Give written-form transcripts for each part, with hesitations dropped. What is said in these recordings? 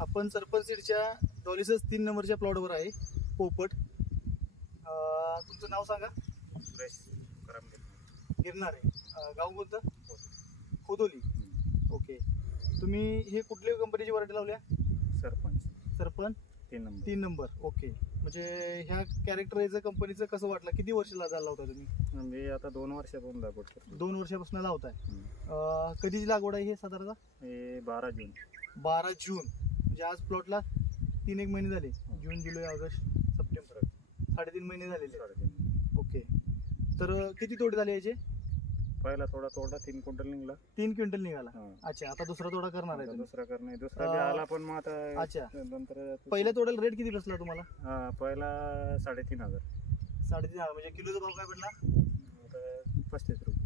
आपण सरपंच सीडच्या डॉलिसस 3 नंबरच्या प्लॉटवर आहे, पोपट. तुमचं नाव सांगा. सुरेश गिरणार आहे. गाव कोणतं? खोदोली. ओके. तुम्ही हे कुठल्या कंपनीची व्हरायटी लावल्या? सरपंच 3 नंबर. ओके. म्हणजे ह्या कॅरेक्टरायझर कंपनीचं कसं वाटलं? किती वर्ष झाला होता तुम्ही? मी आता 2 वर्षापासून लागवड करतो. 2 वर्षापासून लावताय. कधीची लागवड आहे हे साधारणतः? हे 12 जून. 12 जून म्हणजे आज प्लॉटला 3 महिने झाले. जून, जुलै, ऑगस्ट, सप्टेंबर 3.5 महिने झालेले. ओके. तर किती तोडे झाले याचे? पहिला थोडा तोडा 3 क्विंटल निघाला. 3 क्विंटल निघाला. अच्छा. आता दुसरा तोडा करणार आहे? दुसरा करणे दुसरा बी आला पण मग आता. अच्छा. नंतर पहिल्या तोड्याला रेट किती बसला तुम्हाला? पहिला 3,500. 3,500 म्हणजे किलोचा भाव काय पडला? 35 रुपये.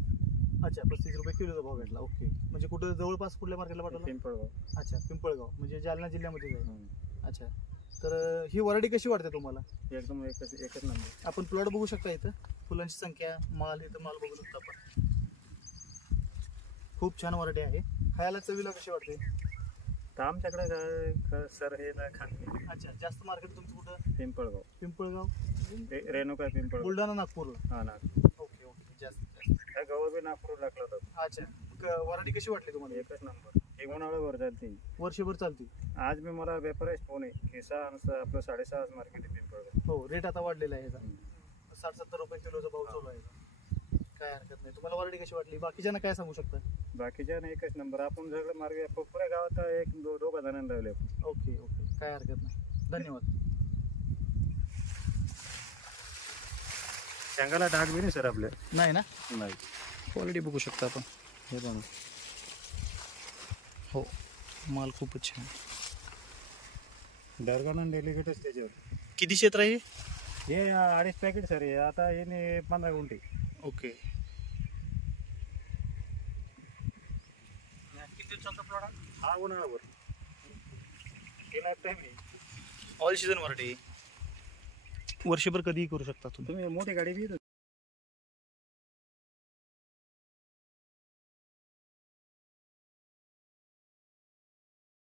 अच्छा. 35 रुपये किलोचा भाव भेटला. ओके. म्हणजे कुठं जवळपास कुठल्या मार्केटला पाठवलं? पिंपळगाव. अच्छा. पिंपळगाव म्हणजे जालना जिल्ह्यामध्ये आहे. अच्छा. तर ही व्हरायटी कशी वाटते तुम्हाला? एकदम एकच नंबर. आपण प्लॉट बघू शकता, इथं फुलांची संख्या, माल, इथं माल बघू शकता आपण. खूप छान व्हरायटी आहे. खायला चवीला कशी वाटते? तर आमच्याकडे सर हे ना खाणे. अच्छा. जास्त मार्केट तुमचं कुठं? पिंपळगाव. रेणुका पिंपळगाव. बुलढाणा, नागपूर. हा ना. ओके. ओके. जास्त गहू बी नागपूर टाकला होता. अच्छा. व्हरायटी कशी वाटली तुम्हाला? एकच नंबर. एक उन्हाळ्यावर चालते, वर्षभर चालते. आज मी मला व्यापारीच फोन आहे की आपलं 6.5 मार्केट आहे पिंपळगाव. हो. रेट आता वाढलेला आहे. 60-70 रुपये किलोचा भाव चालू आहे. काय हरकत नाही. तुम्हाला व्हरायटी कशी वाटली? बाकीच्यांना काय सांगू शकता? बाकीच्या एकच नंबर. आपण सगळं मार्ग पुऱ्या गावात दोघा जणांना लावले. ओके. ओके. काय हरकत नाही. धन्यवाद. शेंगाला डाग बी नाही सर आपल्या. नाही ना? नाही. क्वालिटी बघू शकता आपण. हे पण हो. माल खूपच छान. डरगाना डेलिकेटच त्याच्यावर. किती क्षेत्र आहे हे 2.5 पॅकेट सर. हे आता हे 15 गुंठे. ओके. किती दिवसांचा प्लॉट हा उन्हाळ्यावर. हे लाईफ टाईम आहे. All season variety. वर्षभर कधीही करू शकता तुम्ही. मोठी गाडी बी